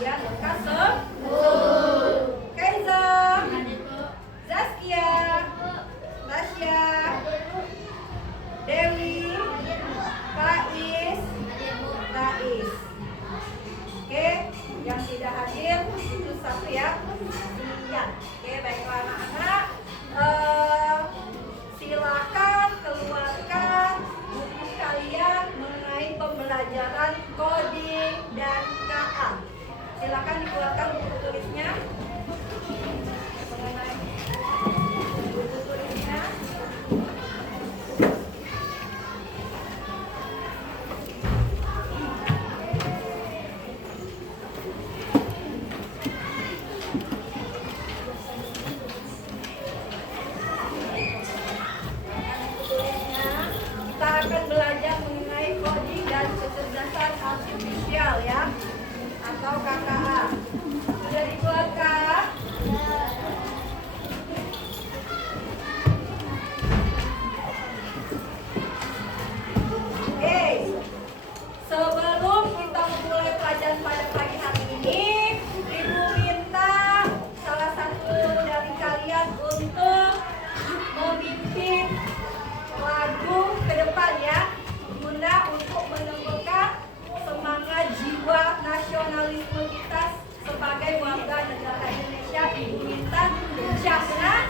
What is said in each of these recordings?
Kemudian lengkap Kaiza, Zaskia, Tasya, Dewi, Faiz, Rais. Oke, yang tidak hadir itu satu ya. Iya. Oke, baiklah anak-anak. Silakan keluarkan buku kalian mengenai pembelajaran coding dan KA. Silakan dikeluarkan buku tulisnya. Mengenai buku tulisnya. Kita akan belajar mengenai coding dan kecerdasan artifisial ya, atau KKA. Sudah dikeluarkan? Oke, sebelum kita memulai pelajaran pada pagi hari ini, Ibu minta salah satu dari kalian untuk memimpin lagu ke depan ya, guna untuk menumbuhkan semangat jiwa nasionalisme kita sebagai warga negara Indonesia. Ibu minta jangan,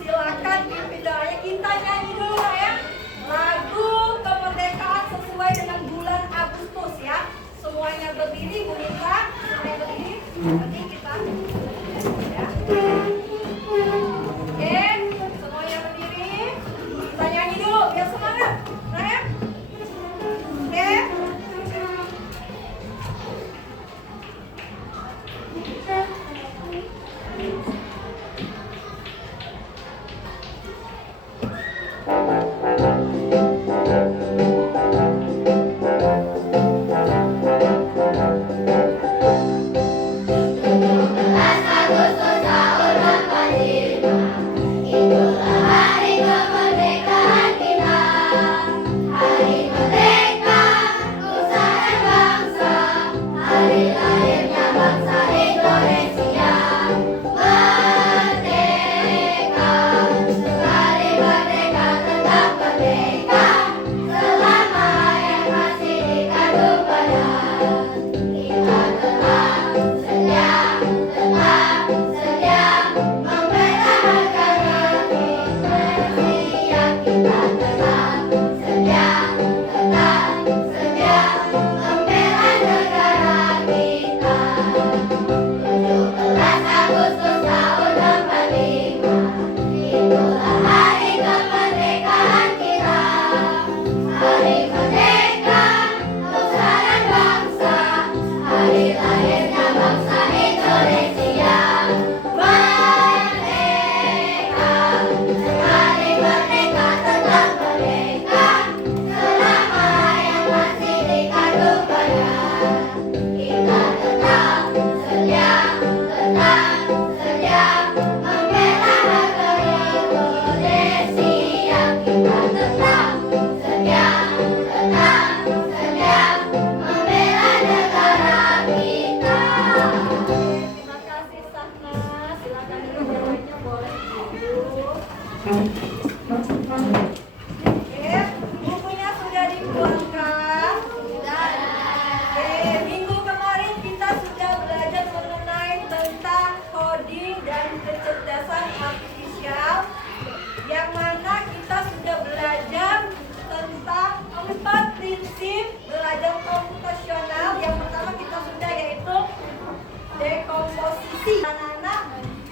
silakan pimpin doanya. Kita nyanyi dulu ya lagu kemerdekaan sesuai dengan bulan Agustus ya. Semuanya berdiri, Bu minta semuanya berdiri. Nanti kita ya. Oke, semuanya berdiri. Kita nyanyi dulu biar semangat. Nah ya. Oke. Bukunya sudah dikeluarkan. Minggu kemarin kita sudah belajar mengenai tentang coding dan kecerdasan artifisial, yang mana kita sudah belajar tentang 4 prinsip belajar komputasional. Yang pertama kita sudah, yaitu dekomposisi. Anak-anak,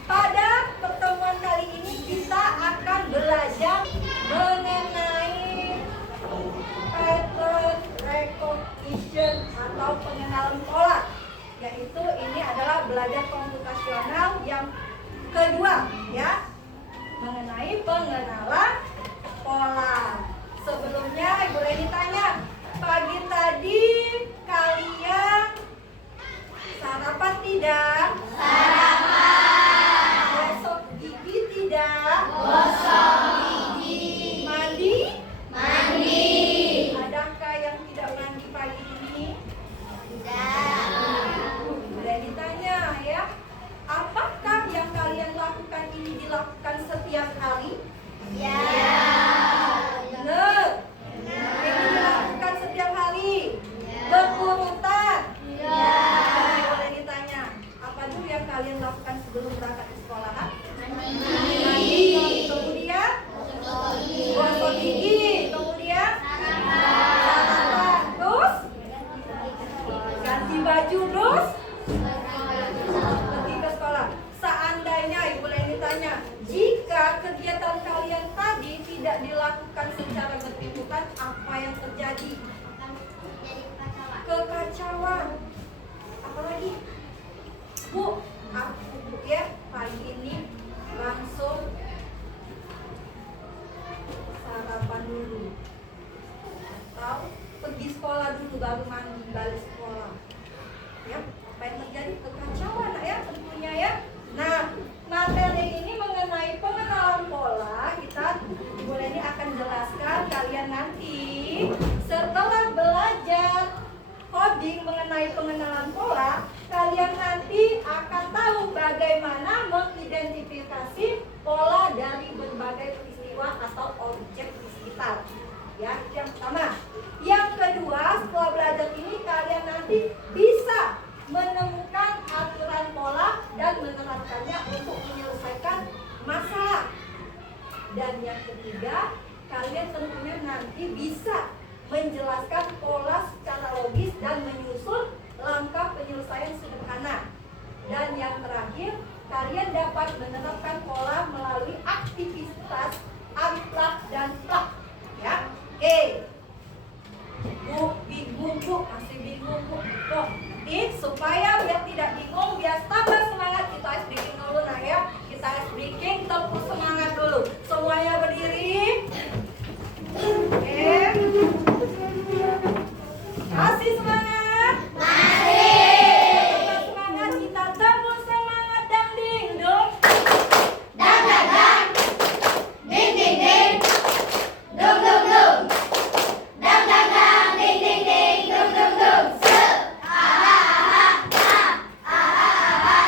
pada pertemuan kali ini kita akan belajar mengenai pattern recognition atau pengenalan pola, yaitu ini adalah belajar komputasional yang kedua ya, mengenai pengenalan pola. Sebelumnya Ibu Leni tanya, pagi tadi kalian sarapan tidak? Sarapan. Gosok gigi tidak? Gosok gigi. Mandi? Mandi. Adakah yang tidak mandi pagi ini? Tidak. Berani Dan yang terakhir, kalian dapat menerapkan pola melalui aktivitas amplak dan plak. Ya, oke. Bu, bingung bu, masih bingung bu. Kok nanti supaya biar tidak bingung, biar tambah semangat, kita ice breaking dulu nah ya. Kita ice breaking, tepuk semangat dulu. Semuanya berdiri. Oke. Masih semangat? Masih. Semangat, kita tepuk semangat dang ding dong. Dang dang dang, ding ding ding, dum dum dum. Dang dang dang, ding ding ding, dum dum dum. Se, aha aha ha, aha aha ha,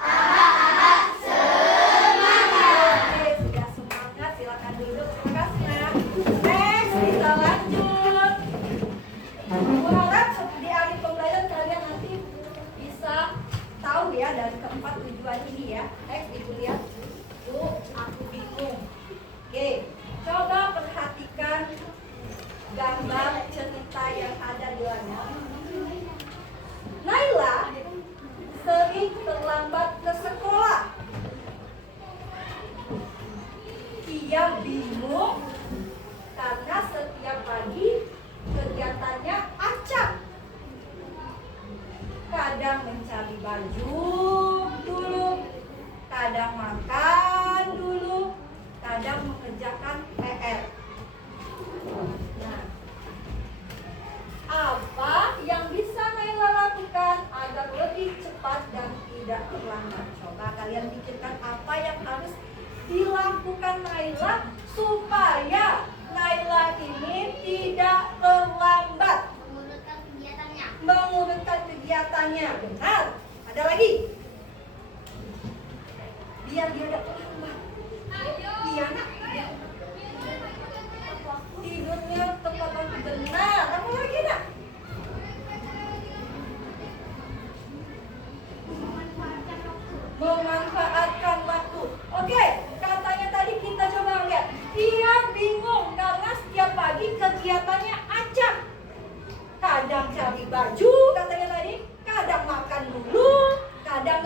aha aha semangat. Oke, sudah semangat, silakan duduk. Terima kasih nah. Next, kita lanjut. Bu harap di akhir pembelajaran kalian nanti bisa tahu ya dari keempat tujuan ini ya. Next, ibu lihat. Bu, aku bingung. Oke, coba perhatikan gambar cerita yang ada di layar. Naila sering terlambat ke sekolah. Ia bingung karena setiap pagi kegiatannya acak. Kadang mencari baju dulu, kadang makan dulu, kadang mengerjakan PR. Nah, apa yang bisa Naila lakukan agar lebih cepat dan tidak terlambat? Coba kalian pikirkan apa yang harus dilakukan Naila supaya Naila ini tidak terlambat Mengurutkan kegiatannya. mengurutkan kegiatannya. Benar. Ada lagi? Biar dia tidak terlambat. Iya nak. Tidurnya tepat waktu. Benar. Apa lagi nak? Memanfaatkan waktu. Oke, katanya tadi kita coba lihat. Dia bingung karena setiap pagi kegiatannya acak. Kadang cari baju, katanya tadi. Kadang makan dulu, kadang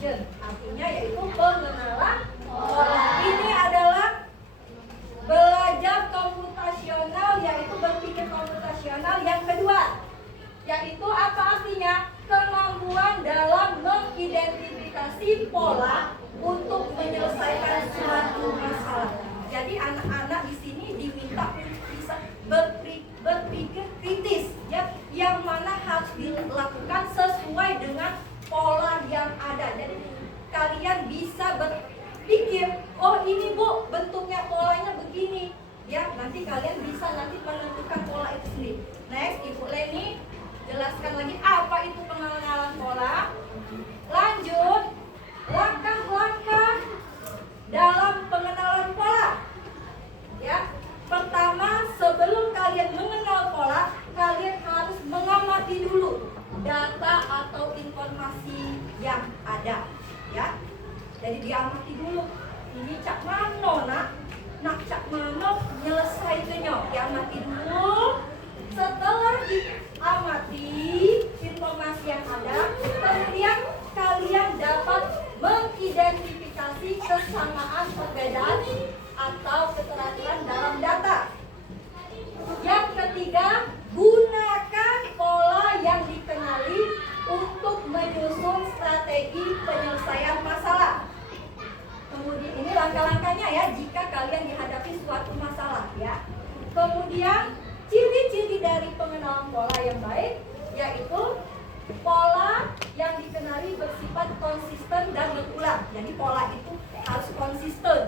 computation, artinya yaitu pengenalan pola. Ini adalah belajar komputasional, yaitu berpikir komputasional yang kedua, yaitu apa artinya? Kemampuan dalam mengidentifikasi pola untuk menyelesaikan suatu masalah. Jadi anak-anak di sini diminta bisa berpikir kritis, ya, yang mana harus dilakukan sesuai dengan pola yang ada. Jadi kalian bisa berpikir, oh ini Bu, bentuknya polanya begini, ya. Nanti kalian bisa menentukan pola itu sendiri. Next, Ibu Leni jelaskan lagi apa itu pengenalan pola. Lanjut, langkah-langkah dalam pengenalan pola. Ya, pertama, sebelum kalian mengenal pola, kalian harus mengamati dulu data atau informasi yang ada. Ya, jadi diamati dulu. Ini cak mano nak cak mano nyelesaikannya. Diamati dulu. Setelah diamati informasi yang ada, kemudian kalian dapat mengidentifikasi kesamaan perbedaan atau keteraturan dalam data. Yang ketiga, gunakan pola yang dikenali untuk menyusun strategi penyelesaian masalah. Kemudian ini langkah-langkahnya ya jika kalian dihadapi suatu masalah ya. Kemudian ciri-ciri dari pengenalan pola yang baik yaitu pola yang dikenali bersifat konsisten dan berulang. Jadi pola itu harus konsisten.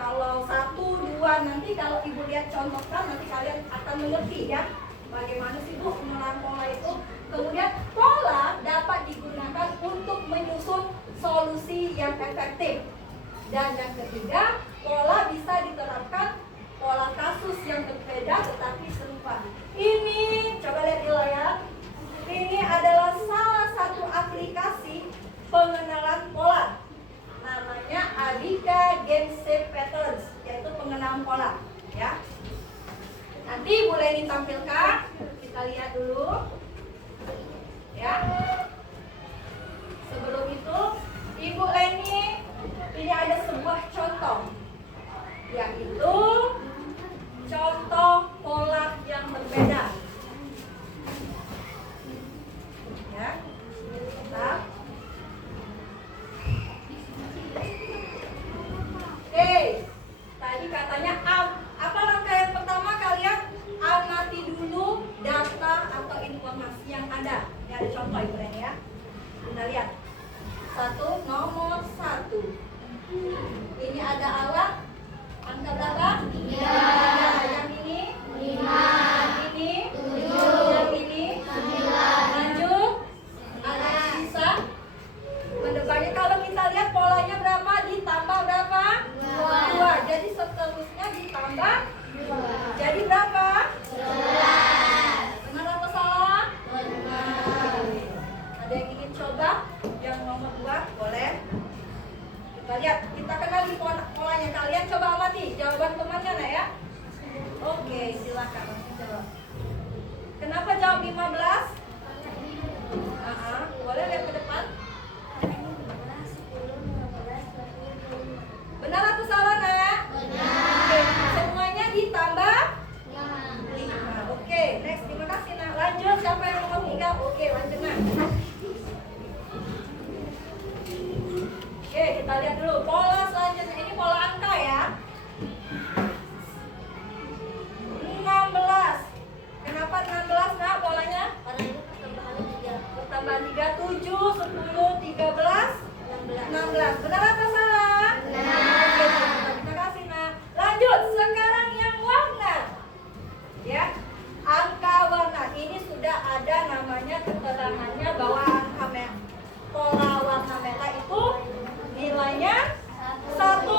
Kalau 1, 2 nanti kalau Ibu lihat contohkan nanti kalian akan mengerti ya bagaimana sih Bu pengenalan pola itu. Kemudian pola dapat digunakan untuk menyusun solusi yang efektif. Dan yang ketiga, pola bisa diterapkan pola kasus yang berbeda tetapi serupa. Ini coba lihat di layar. Ini adalah salah satu aplikasi pengenalan pola. Namanya Adika Game Shape Patterns, yaitu pengenalan pola. Ya. Nanti boleh ditampilkan. Kita lihat dulu. Ya. Sebelum itu, Ibu Leni, ini ada sebuah contoh, yaitu contoh pola yang berbeda. Ya. Nah. Oke. Tadi katanya apa langkah yang pertama kalian amati dulu data atau informasi yang ada. Ini ada contoh Ibu Leni ya. Kita lihat. Nomor 1. Ini ada alat. Angka berapa? 3. Yang ini? 5. Ini? 7. Yang ini? 9. Lanjut. Ada sisa? Mendepannya kalau kita lihat polanya berapa? Ditambah berapa? 2. Jadi seterusnya ditambah 2. Jadi berapa? 11. Benar atau salah? Benar. Ada yang ingin coba? Yang nomor 2 boleh. Kita lihat, kita kenali polanya. Kalian coba amati jawaban temannya nak ya. Oke, silakan langsung jawab. Kenapa jawab 15? Boleh lihat ke depan. Benar atau salah nak? Benar. Oke, semuanya ditambah 5. Oke, next. Terima kasih nak. Lanjut, siapa yang nomor 3? Oke, lanjut nak. Oke, kita lihat dulu pola selanjutnya. Ini pola angka ya. 16. Kenapa 16 nak polanya? Karena ini pertambahan 3. Pertambahan 3, 7, 10, 13, 16. Benar atau salah? Benar. Oke, terima kasih nak. Lanjut, sekarang yang warna. Ya, angka warna. Ini sudah ada namanya keterangannya bahwa angka merah. Pola warna merah itu nilainya 1.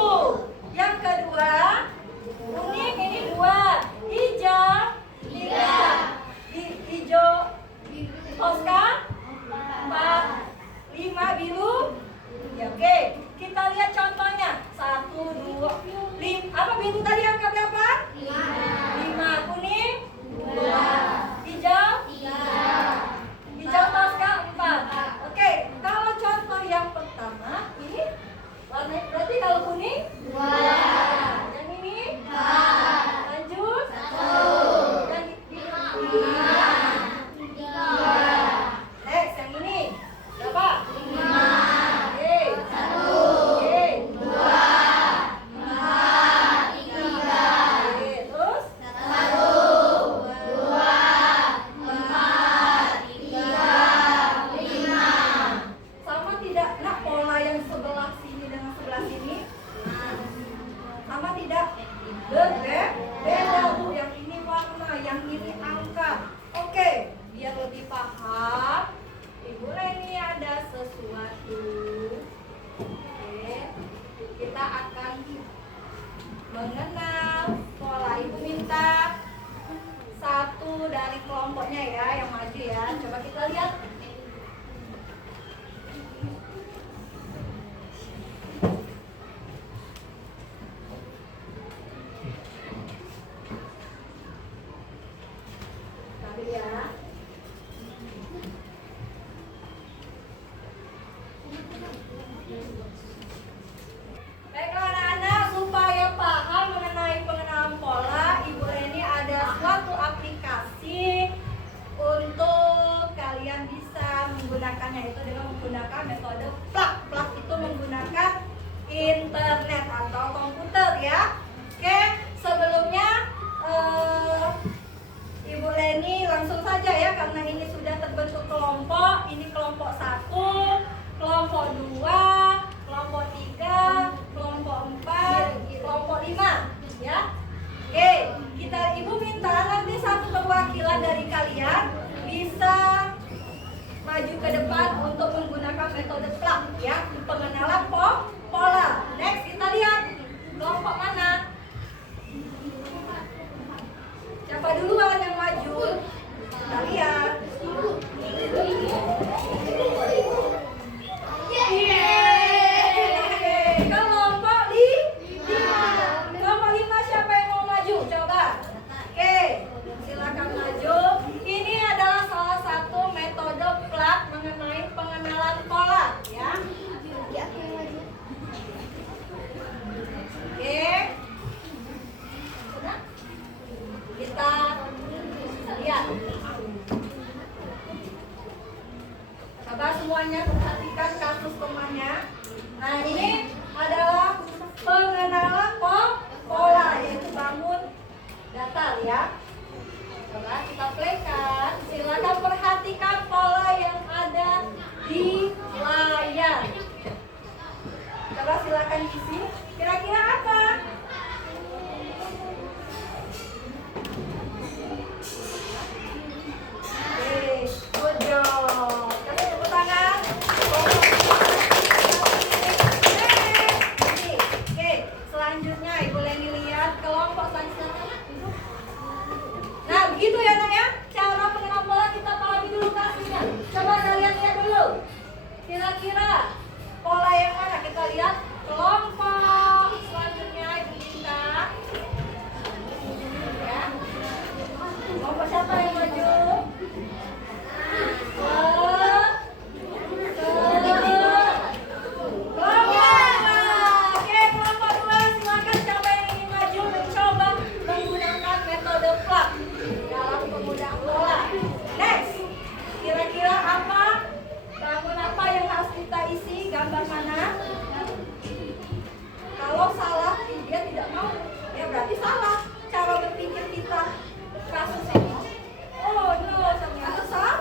Yang kedua, kuning ini 2. Hijau 3. Hijau Oscar 4. 5 biru. Ya, oke. Kita lihat contohnya. 1, 2, 5. Apa biru tadi angka berapa? 5. Kuning 2. Hijau 3. Hijau Oscar Baiklah anak-anak, supaya paham mengenai pengenalan pola, Ibu Reni ada suatu aplikasi untuk kalian bisa menggunakannya, itu dengan menggunakan metode plug. Plug itu menggunakan internet atau komputer ya. Oke, sebelumnya Ibu Reni langsung saja ya, karena ini sudah terbentuk kelompok. Ini kelompok 1, kelompok 2, kelompok 3, kelompok 4, kelompok 5 ya. Oke, Ibu minta nanti satu perwakilan dari kalian bisa maju ke depan untuk menggunakan metode plug ya, pengenalan pola. Next kita lihat kelompok mana? Siapa duluan yang maju? Kita lihat. Kelompok 5 siapa yang mau maju? Coba. Oke, silakan maju. Ini adalah salah satu metode plug mengenai pengenalan pola ya. Oke. Sudah? Kita lihat. Coba semuanya perhatikan kasus temannya. Nah, ini adalah pengenalan pola, yaitu bangun datar ya. Coba kita playkan. Silakan perhatikan pola yang ada di layar. Coba silakan isi. Kira-kira apa? Oke, good job. Kasih tepuk tangan. Oke, selanjutnya Ibu Leni lihat kelompok selanjutnya. Nah, begitu ya nak ya. Cara mengenal pola kita pahami dulu kasusnya. Coba kalian lihat dulu. Kira-kira pola yang mana? Kita lihat kelompok selanjutnya Ibu Dinta. Ya. Kelompok siapa yang maju? Kelompok 2, silakan siapa yang ingin maju mencoba menggunakan metode plug dalam penggunaan pola. Next, kira-kira apa? Bangun apa yang harus kita isi? Gambar mana? Kalau salah, dia tidak mau. Ya berarti salah cara berpikir kita kasus ini. Oh no, ternyata salah.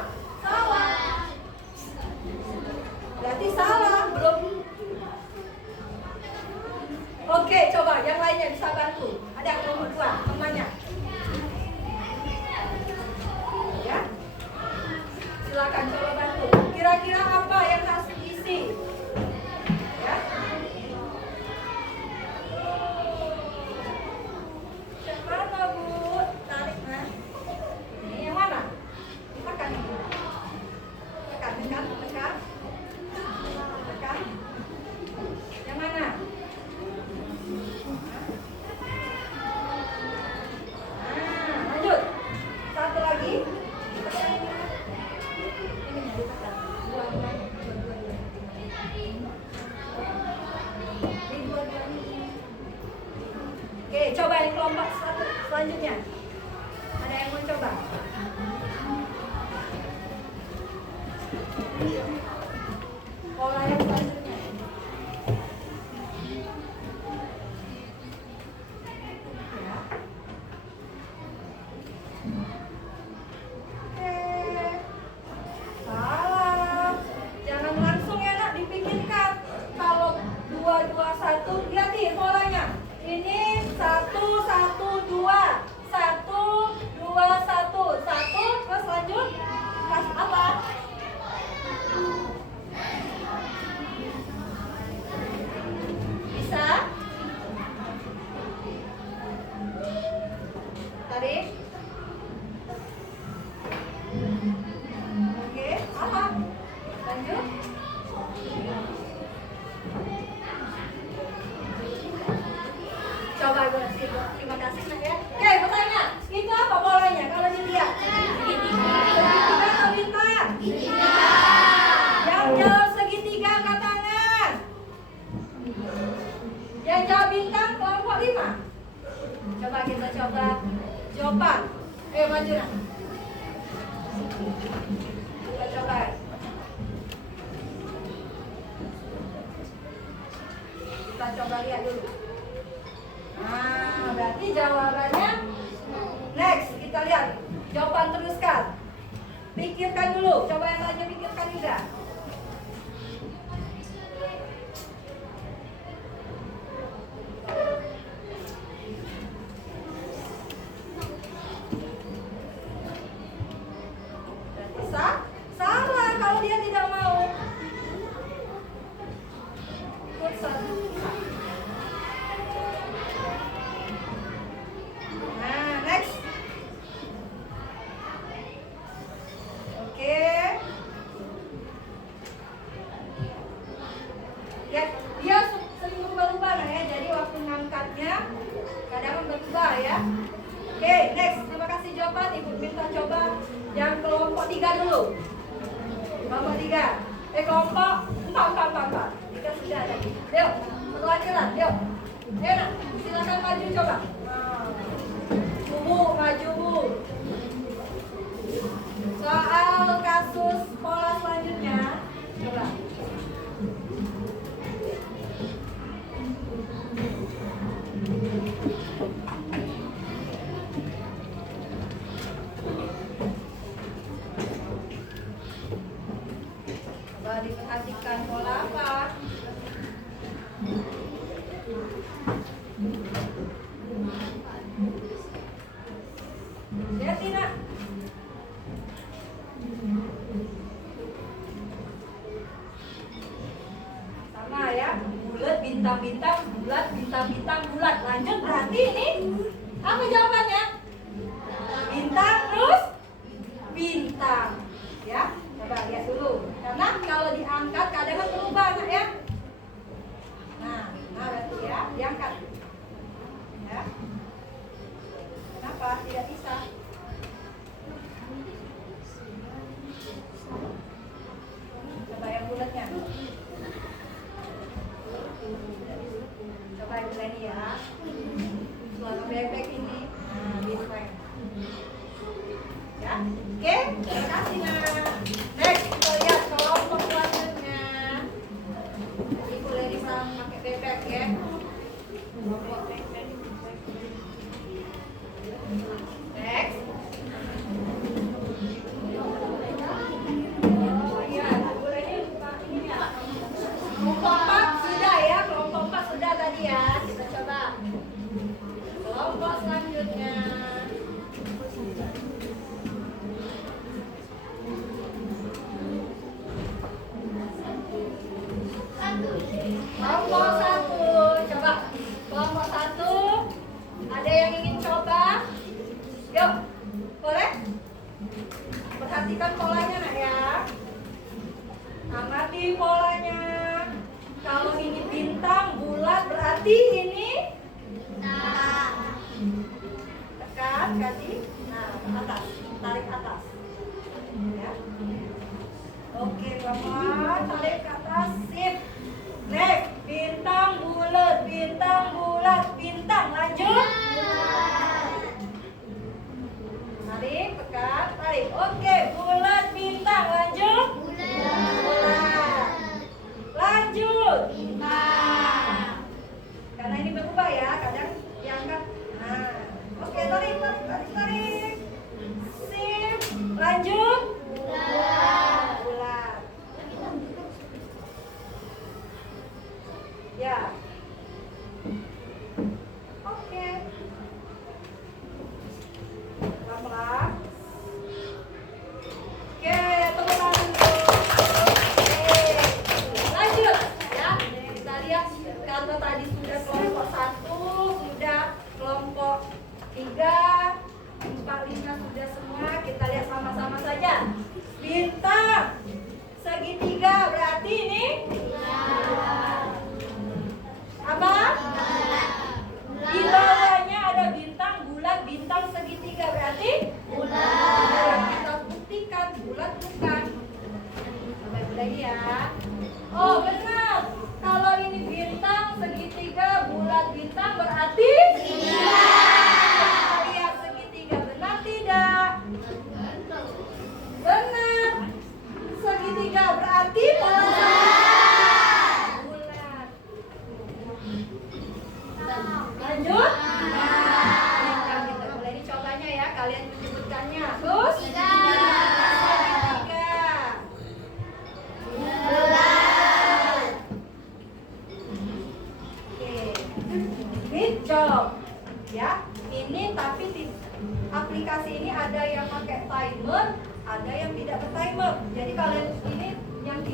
Berarti salah, belum. Oke, coba yang lainnya bisa bantu. Ada kelompok 2, temannya. Ya. Silakan coba bantu. Kira-kira apa yang harus diisi? Ya. Siapa mana, Bu? Tarik, nah. Ini yang mana? Tekan. Tekan. Yang mana? Nah, lanjut. Satu lagi. Ini ditekan. Oke, coba yang kelompok selanjutnya. Ada yang mau coba? Pola yang selanjutnya. Ya. Oke. Salah. Jangan langsung ya nak, dipikirkan. Kalau 2, 2, 1, lihat nih polanya. Ini 1, 1, 2. 1, 2, 1. 1, terus lanjut. Pas apa? Bisa? Tarik. Oke, salah. Lanjut. Coba gue kasih, terima kasih nak ya. Oke, bertanya, itu apa polanya kalau dilihat? Segitiga atau bintang? Yang jauh segitiga angkat tangan. lihat dulu. Nah, berarti jawabannya next. Kita lihat jawaban teruskan. Pikirkan dulu. Coba yang lainnya pikirkan juga. Salah kalau dia tidak mau. Nah, next. Oke. Ya, dia sering berubah-ubah ya. Jadi waktu ngangkatnya kadang berubah ya. Oke, next. Terima kasih jawaban. Ibu minta coba yang kelompok 3 dulu. Kelompok 3. Kelompok 4. 3 sudah tadi. Yuk, satu lagi lah. Yuk. Ayo nak, silakan maju coba. Bu, maju Bu. Soal kasus pola selanjutnya. Coba. Coba diperhatikan pola apa? Lihat tidak? Sama ya, bulat bintang-bintang, bulat bintang-bintang, bulat. Lanjut berarti ini apa jawabannya? Bintang terus bintang. Ya, coba lihat dulu. Karena kalau diangkat kadang berubah anak ya. Nah berarti ya diangkat. Ya. Kenapa tidak bisa? Coba yang bulatnya. Coba yang bulat ya. Suara bebek ini. Nah, bisa. Ya, oke. Terima kasih nak. Next kita lihat kelompok selanjutnya. Ibu Lerisa pakai bebek ya. Kelompok bebek. Next. Oh iya, boleh ini ya. Kelompok 4 sudah ya, kelompok 4 sudah tadi ya. Kita coba. Kelompok selanjutnya. Kelompok 1, coba. Kelompok 1, ada yang ingin coba? Yuk, boleh? Perhatikan polanya nak ya. Amati polanya. Kalau ini bintang bulat berarti ini tekan kasih. Nah, ke atas, tarik atas. Ya. Oke, pelan, tarik ke atas, sip. Next, bintang bulat, bintang, lanjut. Tarik, tekan, tarik. Oke, bulat, bintang, lanjut. Bulat. Lanjut. Karena ini berubah ya, kadang diangkat. Nah, oke, tarik. Sip, lanjut. Bulat. Ya. Oke. Pelan-pelan. Oke, tepuk tangan dulu. Oke. Lanjut ya. Kita lihat karena tadi sudah kelompok 1, sudah kelompok 3, 4, 5 sudah semua. Kita lihat sama-sama saja. Bintang segitiga berarti ini apa? Di bawahnya ada bintang bulat, bintang segitiga berarti bulat. Kita buktikan bulat bukan. Sampai lagi ya. Oh benar. Kalau ini bintang segitiga bulat bintang berarti segitiga. Lihat segitiga benar tidak? Benar. Segitiga berarti bulat.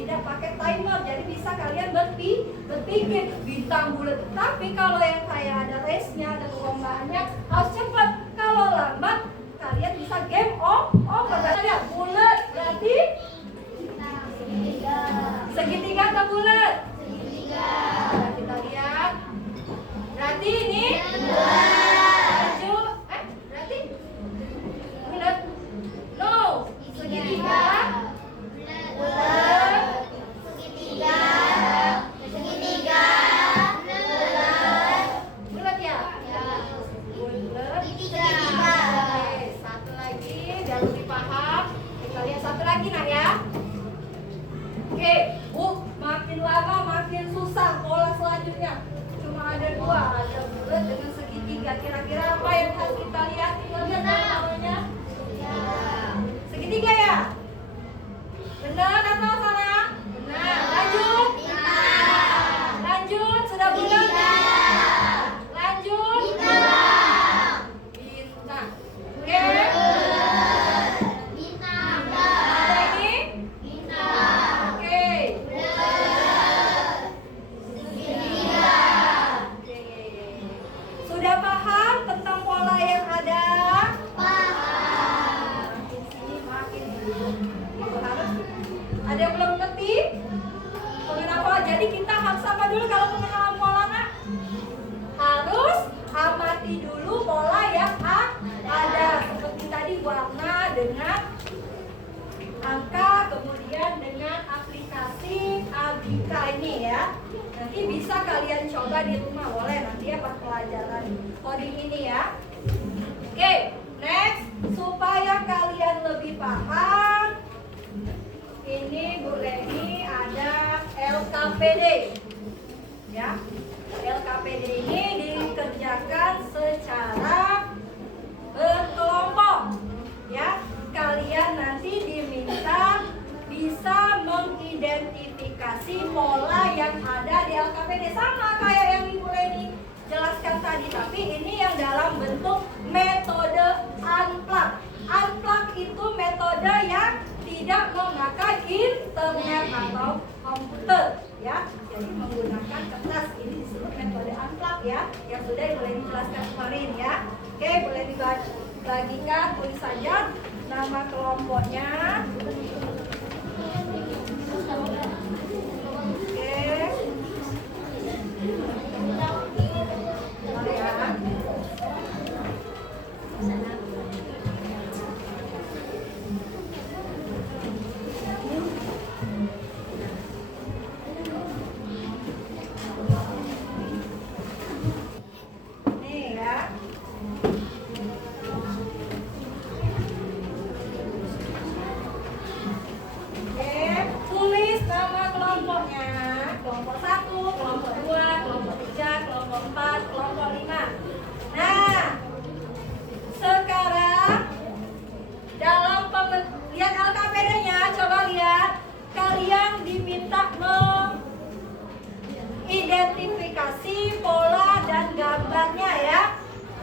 tidak pakai timer, jadi bisa kalian berpikir bintang bulat. Tapi kalau yang kayak ada race-nya, ada perlombaannya, harus cepat. Kalau lambat, kalian bisa game over. Lihat bulat berarti segitiga atau bulat? Segitiga. Nah, kita lihat. Berarti ini berarti bulat. No, segitiga. Bulat. Segitiga. Segitiga. Bulat ya? Ya. Bulat. Segitiga. Oke, satu lagi biar lebih paham. Kita lihat satu lagi nak ya. Oke, Bu, makin lama makin susah pola selanjutnya. Cuma ada dua, ada bulat dengan segitiga. Kira-kira apa yang harus kita lihat? Kita lihat namanya. Segitiga ya? Benar atau salah? Benar. Lanjut. Lanjut, sudah bulat? Lanjut. Bintang. Oke. Lagi. Oke. Sudah paham tentang pola yang ada? Makin sini makin itu harus. Ada yang belum ngerti? Kenapa? Jadi kita harus apa dulu kalau pengenalan pola nak? Harus amati dulu pola yang ada. Seperti tadi warna dengan angka, kemudian dengan aplikasi Abika ini ya. Nanti bisa kalian coba di rumah, boleh nanti ya pas pelajaran coding ini ya. Oke, next, supaya kalian lebih paham, ini Bu Leni ada LKPD ya. LKPD ini dikerjakan secara berkelompok ya. Kalian nanti diminta bisa mengidentifikasi pola yang ada di LKPD, sama kayak yang Ibu Leni jelaskan tadi, tapi ini yang dalam bentuk metode unplug. Unplug itu metode yang tidak memakai internet atau komputer ya, jadi menggunakan kertas. Ini disebut metode unplug ya, yang sudah Ibu Leni jelaskan kemarin ya. Oke, boleh dibagikan, tulis saja nama kelompoknya. Kelompok 1, kelompok 2, kelompok 3, kelompok 4, kelompok 5. Nah, sekarang dalam lihat LKPD-nya, coba lihat. Kalian diminta mengidentifikasi pola dan gambarnya ya.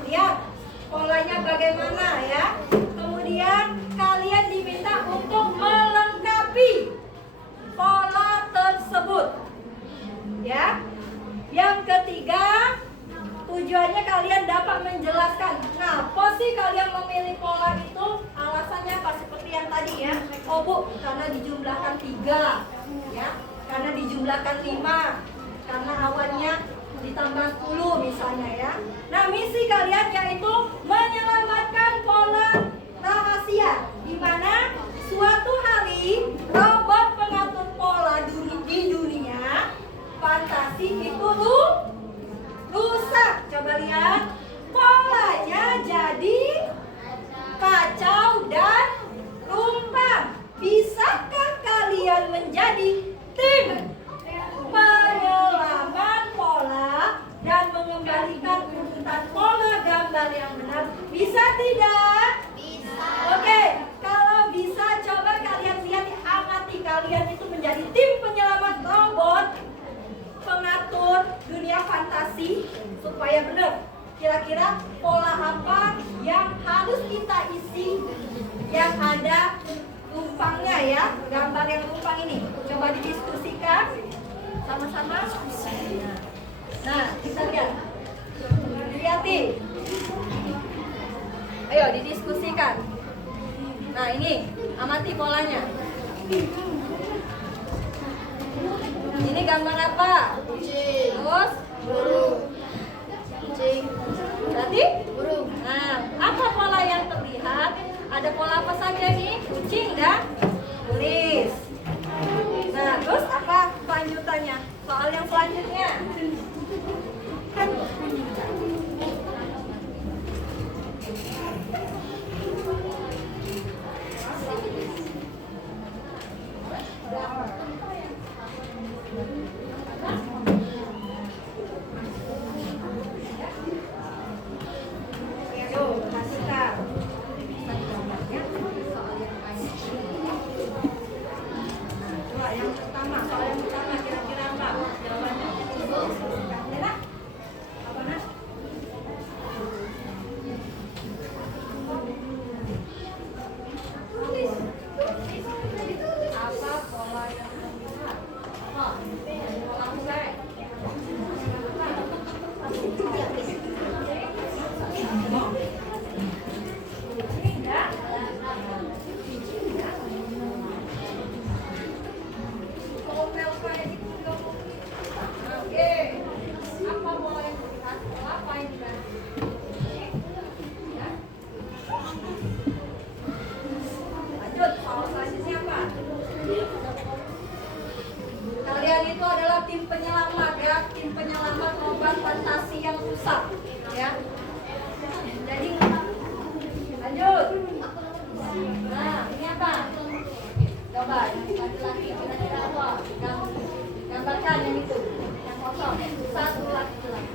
Lihat polanya bagaimana ya. Kemudian kalian diminta untuk melengkapi pola tersebut. Ya. Yang ketiga, tujuannya kalian dapat menjelaskan kenapa sih kalian memilih pola itu, alasannya apa, seperti yang tadi ya. Oh Bu, karena dijumlahkan 3 ya, karena dijumlahkan 5, karena awannya ditambah 10 misalnya ya. Nah, misi kalian yaitu menyelamatkan pola rahasia, di mana suatu hari robot pengatur pola di dunia fantasi itu rusak. Coba lihat, polanya jadi kacau dan tumpang. Bisakah kalian menjadi tim penyelamat pola dan mengembalikan urutan pola gambar yang benar? Bisa tidak? Bisa. Oke, kalau bisa coba kalian lihat, amati kalian itu menjadi tim penyelamat robot pengatur dunia fantasi supaya benar. Kira-kira pola apa yang harus kita isi yang ada lumpangnya ya, gambar yang lumpang ini. Coba didiskusikan sama-sama. Nah, kita lihat. Lihatin. Ayo didiskusikan. Nah, ini amati polanya. Ini gambar apa? Terus? Burung. Kucing. Berarti? Burung. Nah, apa pola yang terlihat? Ada pola apa saja nih? Kucing dan tulis. Nah, terus apa kelanjutannya? Soal yang selanjutnya. Yuk, perhatikan. Bisa digambarnya soal yang lain. Nah, coba yang pertama, soal yang pertama kira-kira apa jawabannya? Kira-kira apa, Nak? Tulis. Apa pola yang terlihat? Oh, pola mulai. Oke, apa pola yang terlihat? Pola apa yang dibantu? Ya. Lanjut, soal selanjutnya apa? Kalian itu adalah tim penyelamat ya, tim penyelamat korban fantasi yang rusak ya. Jadi lanjut. Nah, ini apa? Coba yang laki-laki kira-kira apa? Gambarkan yang itu, yang kosong. Satu laki-laki.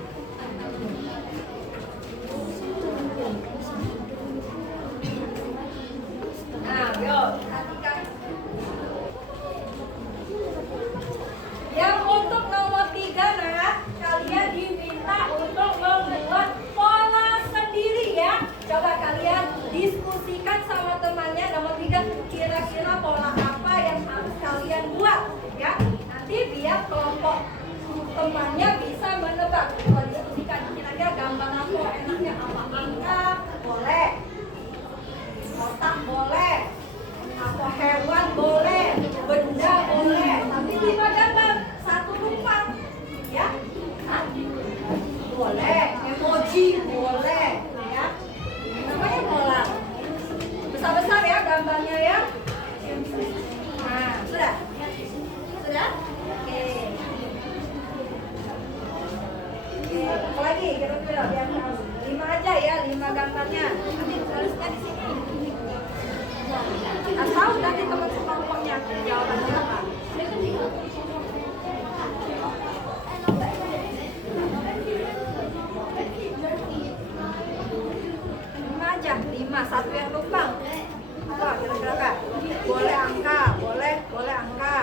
Nah, yuk, perhatikan. Yang untuk nomor 3, nah, kalian diminta untuk membuat pola sendiri ya. Coba kalian diskusikan sama temannya. Nomor 3, kira-kira pola apa yang harus kalian buat ya. Nanti biar kelompok temannya bisa menebak. Kalau diskusikan kira-kira gambar apa enaknya, apa angka boleh, kotak boleh, apa hewan boleh, benda boleh, tapi 5 gambar, 1 lumpang ya. Hah? Boleh, emoji boleh ya. Namanya pola. Besar-besar ya gambarnya ya. Nah, sudah? Sudah? Oke. Oke, apa lagi kira-kira biar tahu. 5 aja ya, 5 gambarnya. Nanti tulisnya di sini. Tahu nanti teman sekelompoknya jawabannya apa? 5 aja, 5, 1 yang lumpang. Oh, kira-kira apa? Boleh angka, boleh angka.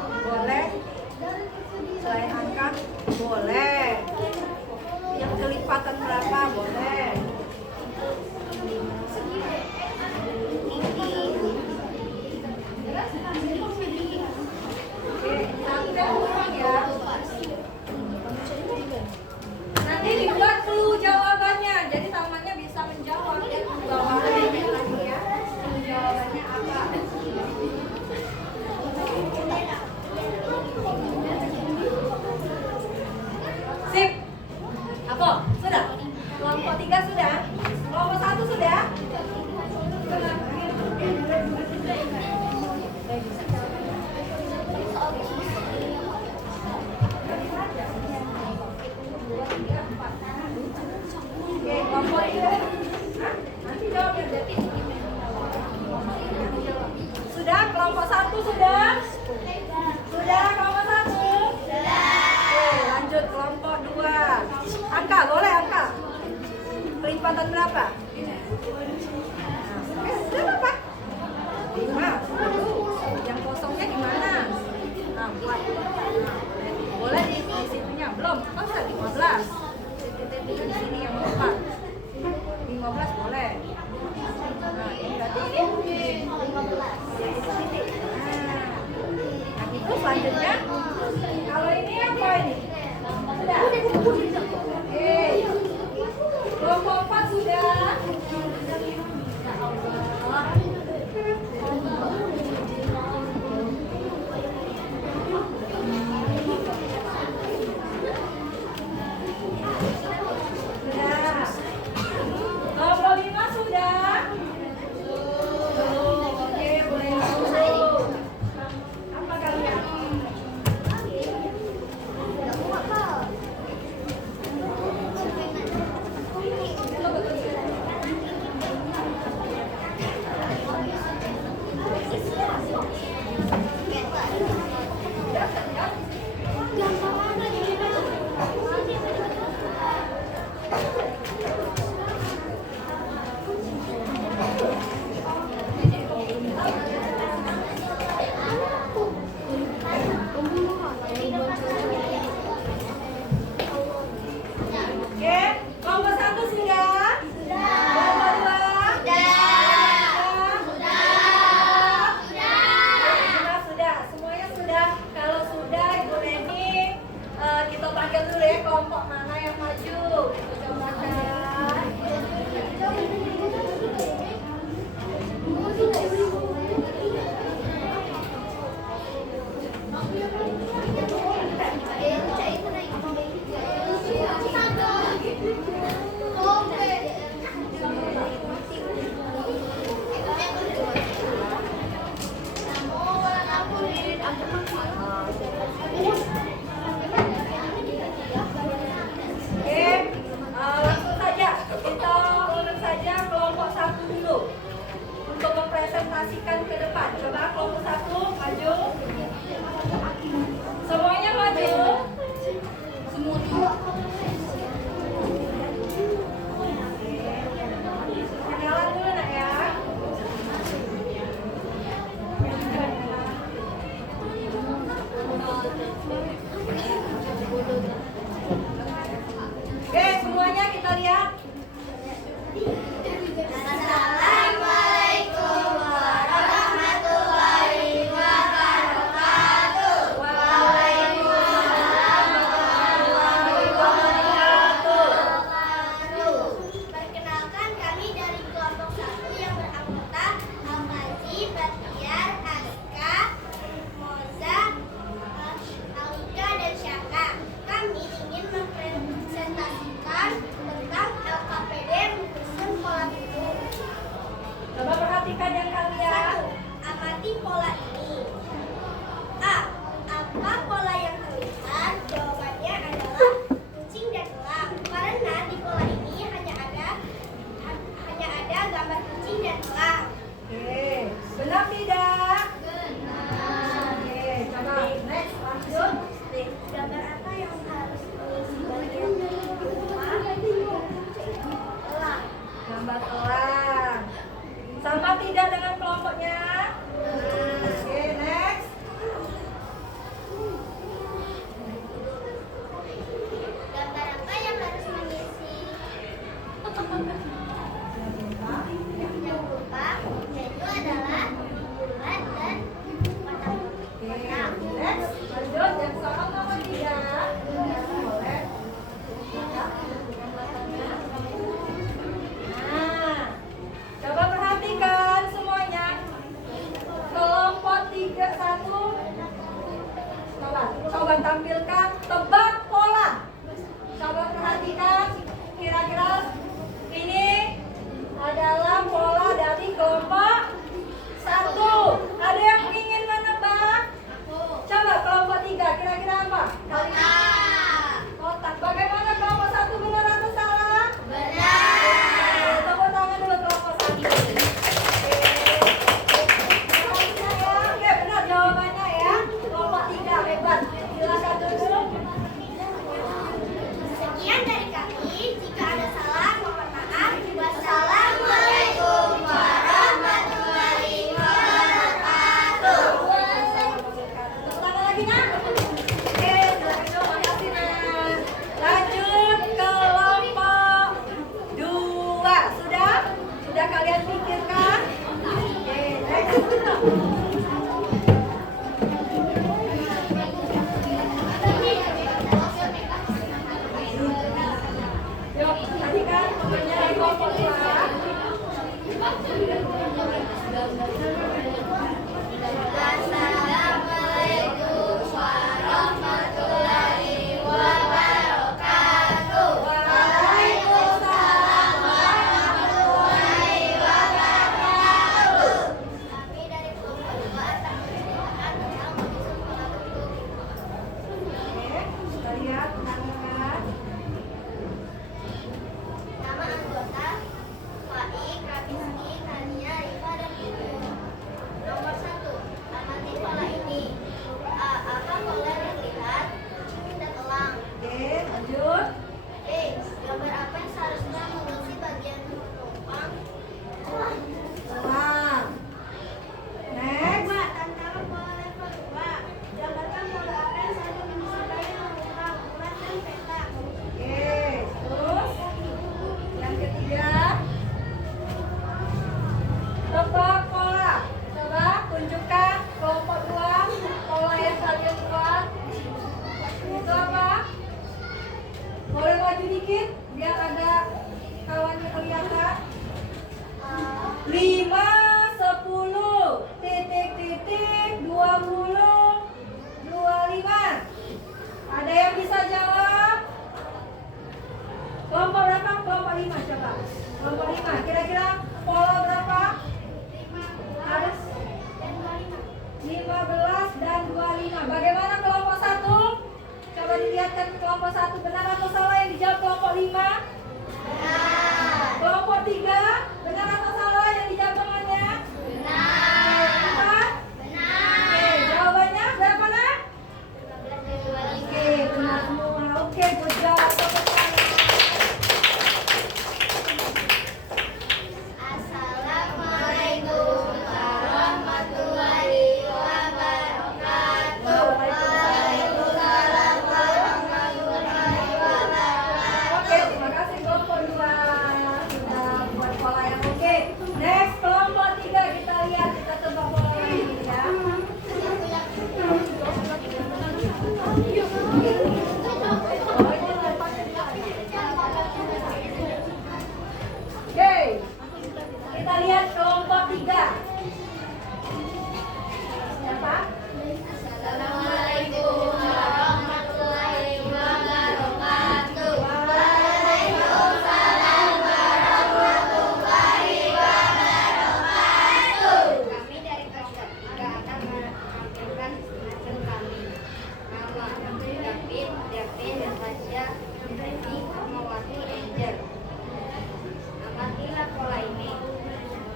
Boleh. Selain angka, boleh. Yang kelipatan berapa? Boleh. Oke, 1 yang lumpang ya. Nanti dibuat clue jawabannya, jadi tamannya bisa menjawab ya. Bawaannya lagi ya. Clue jawabannya apa? Sip. Apa? Sudah? Kelompok 3 sudah? Kelompok 1 sudah? Oke, kelompok 3. Nanti jawabnya berarti. Sudah? Kelompok 1 sudah? Sudah kelompok 1? Oke, lanjut kelompok 2. Angka, boleh angka? Kelipatan berapa? Sudah apa? 5. Yang kosongnya di mana? Nah, buat. Boleh di situnya? Belum. Oh, sudah 15. Titik-titiknya di sini yang 4. 15 boleh. Nah, ini berarti ini 15. selanjutnya. Kalau ini apa ini? Sudah. Oke. Kelompok 4 sudah. Kelompok 5 sudah. Oke, boleh langsung. Apa kalian? Oke, kelompok 1 sudah? Kelompok 2? Sudah. Semuanya sudah. Kalau sudah, Ibu Neni, kita panggil dulu ya kelompok mana yang maju. Coba kan. Oke, langsung saja kita urut saja kelompok 1 dulu untuk mempresentasikan ke depan. Coba kelompok 1 maju. Semuanya maju. Kenalan dulu nak ya. Oke, semuanya kita lihat. Assalamualaikum warahmatullahi wabarakatuh. Waalaikumsalam warahmatullahi wabarakatuh. Perkenalkan, kami dari kelompok 1 yang beranggota Al-Mazi, Batiar, Aska, Moza, Alika, dan Syaka. Kami ingin mempresentasikan tentang LKPD menyusun pola hidup. Coba perhatikan yang kalian. 1. Amati pola ini. A. Apa pola yang terlihat? Jawabannya adalah kucing dan elang. Karena di pola ini hanya ada gambar kucing dan elang. Oke, benar tidak? Oke, coba next lanjut. Gambar apa yang harus mengisi bagian rumah? Elang. Gambar elang. Sama tidak dengan kelompoknya? Oke, next. Gambar apa yang harus mengisi? Yang lupa, yaitu adalah bulan dan matahari. Oke, next. Lanjut yang sama nomor 3. Boleh. Nah, coba perhatikan semuanya. Kelompok 1. Coba tampilkan tebak pola. Coba perhatikan kira-kira ini adalah pola dari kelompok 1. Ada yang ingin menebak? Coba kelompok 3 kira-kira apa? Kotak. Bagaimana kelompok 1, benar atau salah? Benar. Tepuk tangan dulu kelompok 1. Oke, benar jawabannya ya. Kelompok 3 hebat. Silakan duduk. lihatkan ke kelompok 1, benar atau salah yang dijawab kelompok 5? Benar. Kelompok 3, benar atau salah yang dijawab temannya? Benar. 4? Benar. Oke, jawabannya berapa nak? 15 Oke, benar semua. Oke, good job. Tepuk tangan. Assalamualaikum warahmatullahi wabarakatuh. Waalaikumsalam warahmatullahi wabarakatuh. Oke, terima kasih kelompok 2 sudah buat pola yang oke. Next, kelompok 3 kita lihat, kita tebak pola ini ya. Oke, kita lihat kelompok 3. Siapa? Assalamualaikum warahmatullahi wabarakatuh. Waalaikumsalam warahmatullahi wabarakatuh. Kami dari kelompok 3 akan menampilkan macam kami. Nama David, Natasha, Reni, Mawati, Angel. Amatilah pola ini.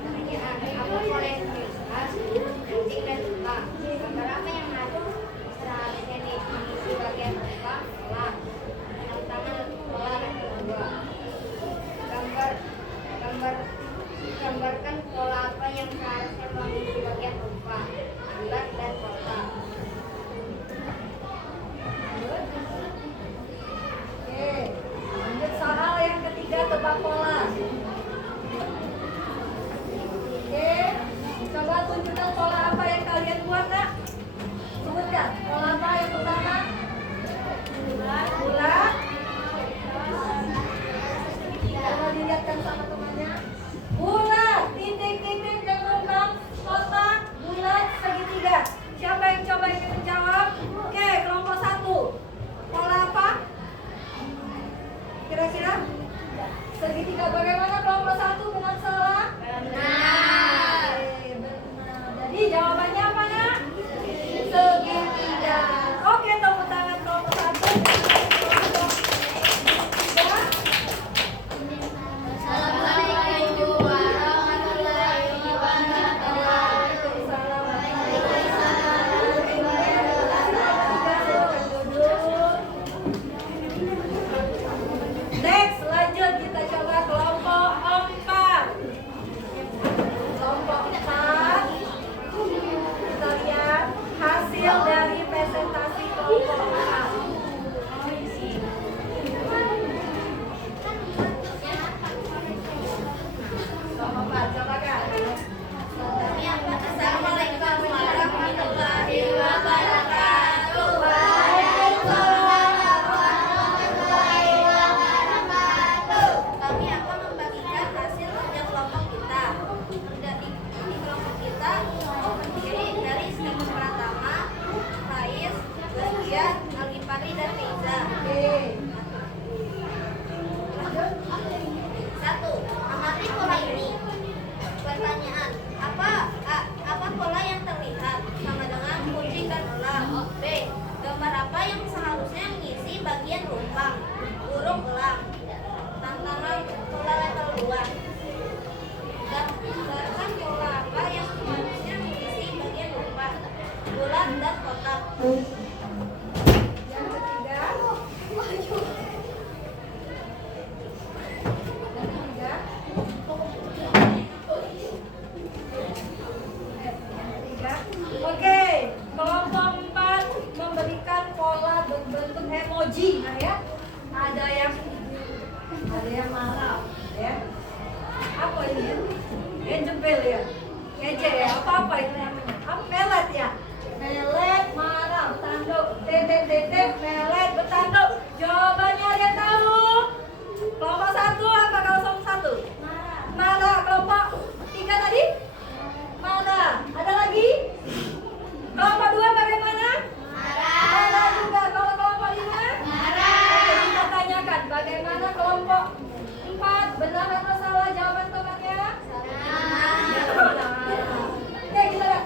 Pertanyaan, apa pola yang khas, penting dan suka? Gambar apa yang harus seharusnya diisi bagian muka? Pola. Tantangan pola yang kedua. Gambarkan pola apa yang seharusnya mengisi bagian muka? Bulat dan kotak. Oke, lanjut soal yang ketiga, tebak pola. Oke, coba tunjukkan pola apa yang kalian buat nak. Sebutkan, pola apa yang pertama? Bulat. Coba dilihatkan sama temannya. Bulat, titik-titik yang lengkap, kotak, bulat, segitiga. Siapa yang coba ingin menjawab? Oke, kelompok 1. Pola apa? Kira-kira? Segitiga. Bagaimana kelompok 1? Benar salah? Benar. Oke, benar. Jadi jawabannya apa nak? Segitiga. Oke, tepuk tangan kelompok 1. Kelompok 3. Assalamualaikum warahmatullahi wabarakatuh. Next, lanjut kita coba kelompok 4. Kelompok 4. Kita lihat hasil dari presentasi kelompok 4. Kelompok 4, coba kan? Assalamualaikum warahmatullahi wabarakatuh. Kami akan membagikan hasil kerja kelompok kita. Di kelompok kita terdiri dari Siti Pratama, Faiz, Zaskia, Alifari, dan Riza. Oke. 1. Amati pola ini. Pertanyaan, apa pola yang terlihat sama dengan kucing dan elang? B. Gambar apa yang seharusnya mengisi bagian lubang? Burung elang. Tantangan pola level 2. Gambarkan pola apa yang seharusnya mengisi bagian lubang? Bulat dan kotak. Yang ketiga. Oke, kelompok 4 memberikan pola berbentuk emoji. Nah ya, ada yang marah, ya. Apa ini ya? Yang jempel ya, ngece ya. Apa itu namanya? Apa melet ya? Melet, marah, bertanduk, titik, melet, bertanduk. Jawabannya ada yang tahu? Kelompok 1 apa kelompok 1? Mana kelompok 3 tadi? Mana? Ada lagi? Kelompok 2 bagaimana? Marah juga. Kalau kelompok 5? Oke, kita tanyakan bagaimana kelompok 4? Benar atau salah jawaban temannya? Benar. Oke, kita lihat.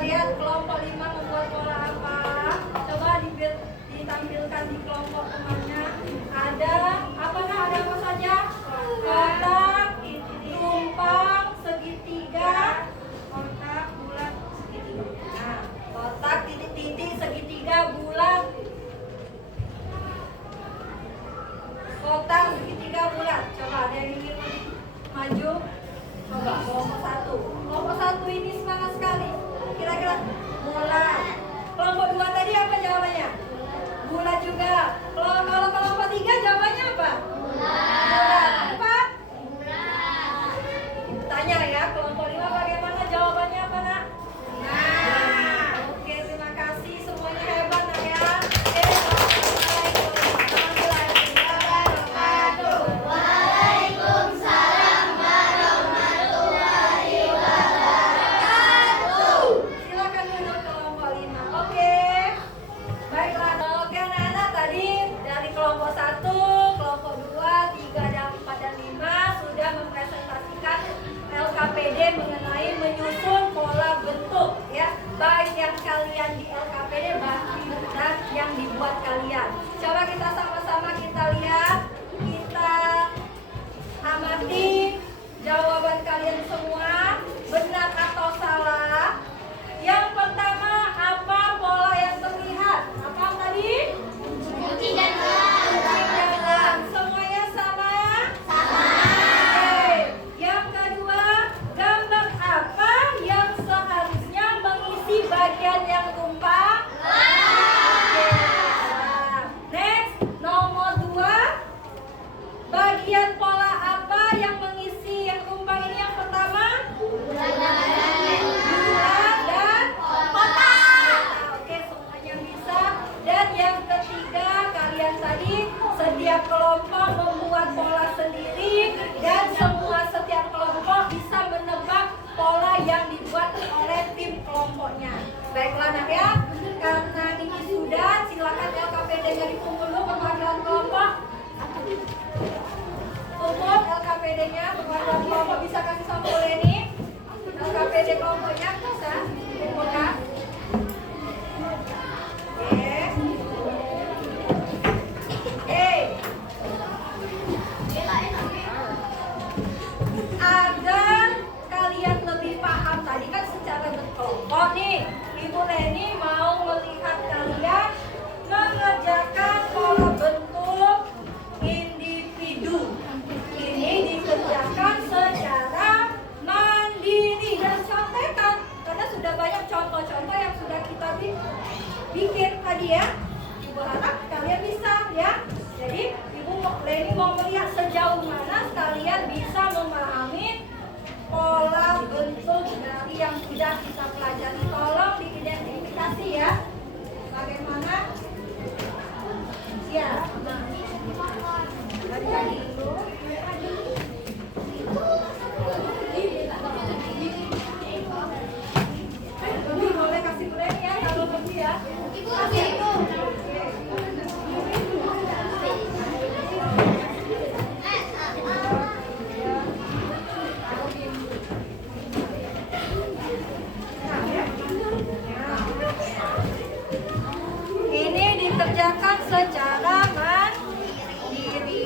lihat kelompok 5 membuat pola apa? Coba ditampilkan di kelompok temannya. Ada apakah ada apa saja? Kotak, tumpang, segitiga, kotak, bulat, segitiga. Nah, kotak, titik-titik, segitiga, bulat. Kotak, segitiga, bulat. Coba ada yang ingin maju? Coba kelompok 1. Kelompok 1 ini semangat sekali. Kira-kira bulat. Kelompok 2 tadi apa jawabannya? Bulat juga. Kalau kelompok 3 jawabannya apa? Bulat. 4? Tanya ya, kelompok 5 bagaimana jawabannya apa nak? Nah, oke, terima kasih semuanya hebat nak ya. Waalaikumsalam warahmatullahi wabarakatuh. Silakan duduk kelompok 5. Oke. Baiklah. Oke anak-anak, tadi dari kelompok 1, kelompok 2, 3, dan 4 dan 5 sudah mempresentasikan LKPD mengenai menyusun pola bentuk ya, baik yang kalian di LKPD dan yang dibuat kalian. Coba kita sama-sama kita lihat, kita amati jawaban kalian semua, benar atau salah. Yang pertama, apa pola yang terlihat? Apa tadi? Cuci jangan. Jangan. Semuanya sama? Sama. Oke. Yang kedua, gambar apa yang seharusnya mengisi bagian yang tumpang? Oke. Nah, next, nomor 2. Bagian pola apa yang mengisi yang tumpang ini? Yang pertama? Bulan dan kotak. Oke, semuanya bisa. Dan yang ketiga, kalian tadi setiap kelompok membuat pola sendiri dan setiap kelompok bisa menebak pola yang dibuat oleh tim kelompoknya. Baiklah nak ya, karena ini sudah, silakan LKPD-nya dikumpul dulu perwakilan kelompok. Kumpul LKPD-nya perwakilan kelompok, bisa kasih sampul ini. LKPD kelompoknya bisa kumpulkan. Agar kalian lebih paham tadi kan secara berkelompok nih, Ibu Leni mau melihat kalian mengerjakan pola bentuk individu. Ini dikerjakan secara mandiri dan contekan, karena sudah banyak contoh-contoh yang sudah kita bikin tadi ya. Ibu harap kalian bisa ya. Jadi Ibu Leni mau melihat sejauh mana kalian bisa memahami pola bentuk dari yang sudah kita pelajari. Tolong diidentifikasi ya. Bagaimana? Ya. Dari dulu. Ibu boleh kasih Leni ya kalau pergi ya. Ibu kasih Ibu. Ini dikerjakan secara mandiri.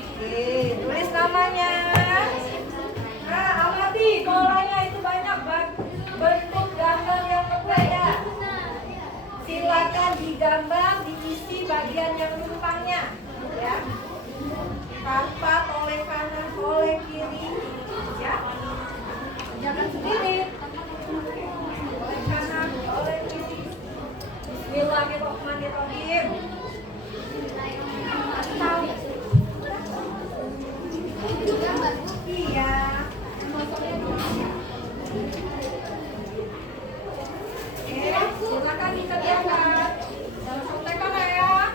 Oke, tulis namanya. Nah, amati polanya itu banyak bentuk gambar yang berbeda. Silakan digambar, diisi bagian yang tumpangnya, ya. Tanpa oleh kanan, oleh kiri, ya. Jangan sendiri. Oleh kanan, oleh kiri. Bismillahirrahmanirrahim. Iya. Silakan dikerjakan. Jangan contekan ya.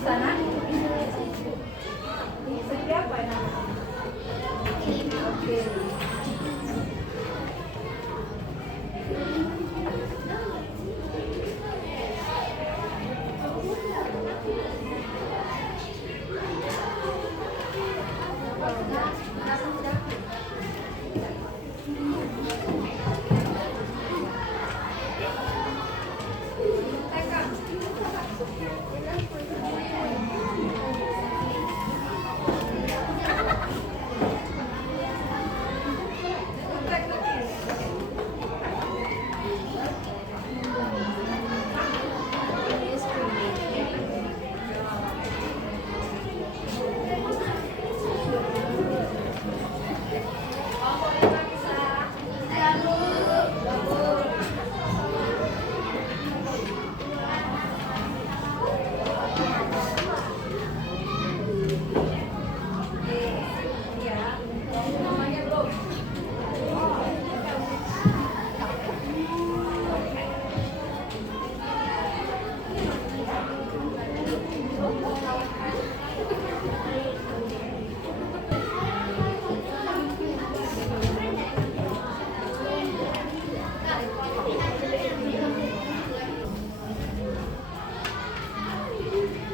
sana? Siapa ya? Oke.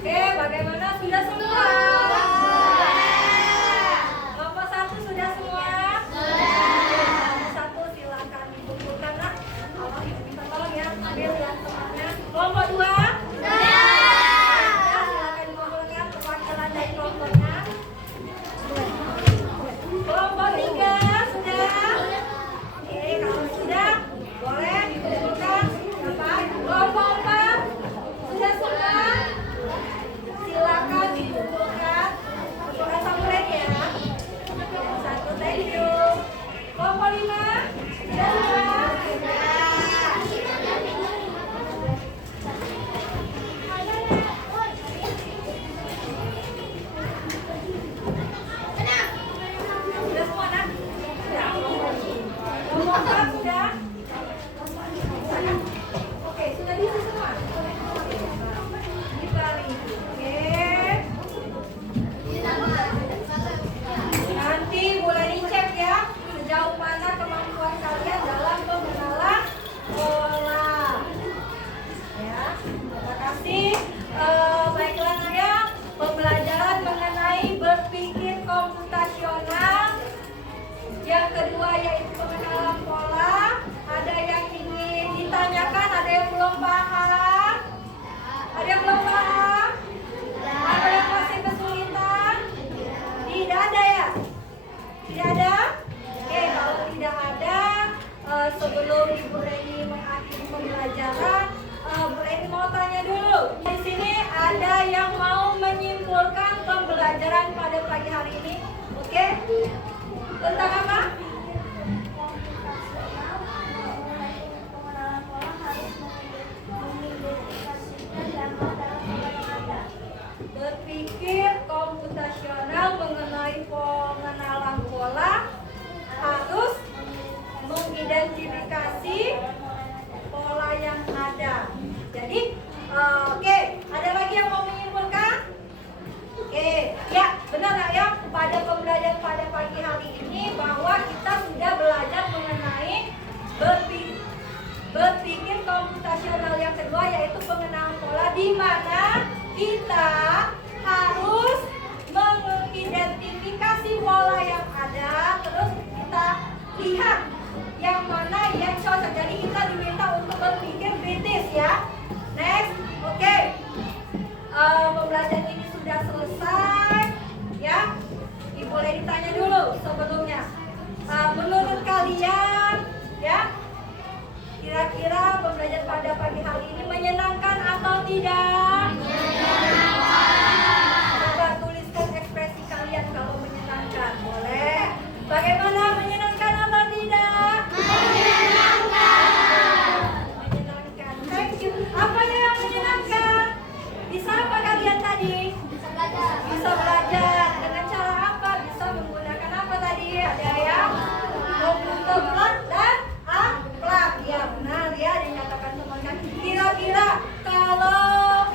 Oke, bagaimana? Sudah semua? Kelompok 1 sudah semua? Kelompok 1 silakan dikumpulkan, nak. Allah minta tolong ya, ambil yang temannya. Kelompok 2? Ya, silakan dikumpulkan perwakilan dari kelompoknya. Kelompok 3 sudah? Oke, kalau sudah boleh dikumpulkan. Kelompok 4 sudah semua? Silakan dikumpulkan. Bukan samurai ya. Yang satu, thank you. Kelompok 5 sudah semua? Sudah semua, nak? Sudah. Kelompok 4 sudah? Oke, sudah diisi semua? Dibalik. Oke. Nanti boleh dicek ya sejauh mana kemampuan kalian dalam pengenalan pola. Ya, terima kasih. Baiklah saya pembelajaran mengenai berpikir komputasional. Yang kedua yaitu pengenalan pola. Ada yang ingin ditanyakan? Ada yang belum paham? Ada yang belum paham? Ada yang masih kesulitan? Tidak ada ya? Tidak ada? Oke, kalau tidak ada, sebelum Ibu Reni mengakhiri pembelajaran, Bu Reni mau tanya dulu. Di sini ada yang mau menyimpulkan pembelajaran pada pagi hari ini? Oke? Tentang apa? Berpikir komputasional mengenai pengenalan pola harus mengidentifikasi pola yang ada. Jadi, oke, ada lagi yang mau menyimpulkan? Oke, ya benar nggak ya? Pada pembelajaran pada pagi hari ini bahwa kita sudah belajar mengenai berpikir komputasional yang kedua yaitu pengenalan pola, di mana kita harus mengidentifikasi pola yang ada, terus kita lihat yang mana yang cocok. Jadi kita diminta untuk berpikir kritis ya. Next, oke. Pembelajaran ini sudah selesai ya. Ibu boleh ditanya dulu sebelumnya. Menurut kalian ya, kira-kira pembelajaran pada pagi hari ini menyenangkan atau tidak? Coba tuliskan ekspresi kalian kalau menyenangkan. Boleh. Bagaimana, menyenangkan atau tidak? Menyenangkan. Thank you. Apa yang menyenangkan? Bisa apa kalian tadi? Bisa belajar. Dengan cara apa? Bisa menggunakan apa tadi? Ada yang komputer dan akhlak. Ya benar ya, dinyatakan teman-teman. Kira-kira kalau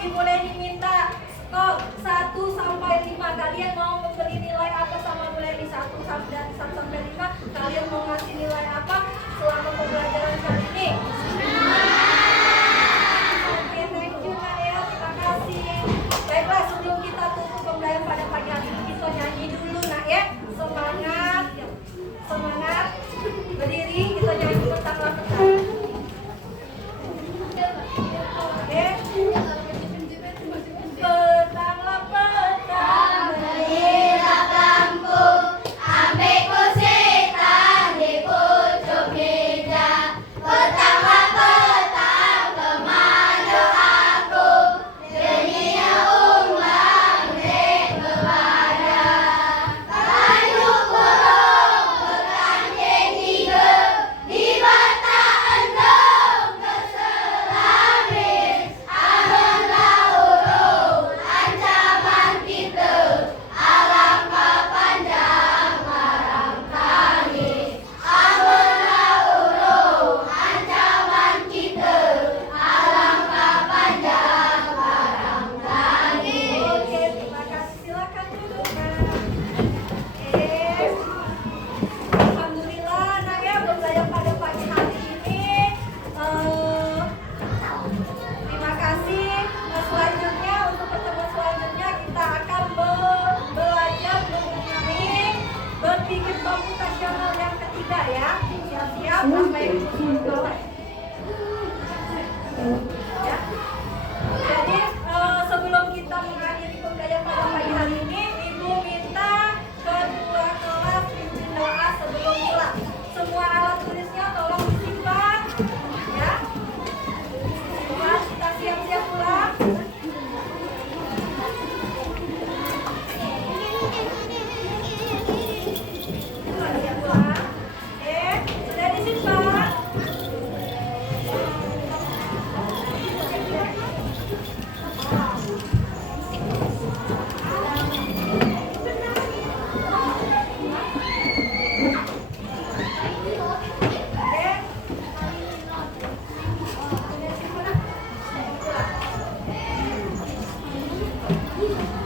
Gitu.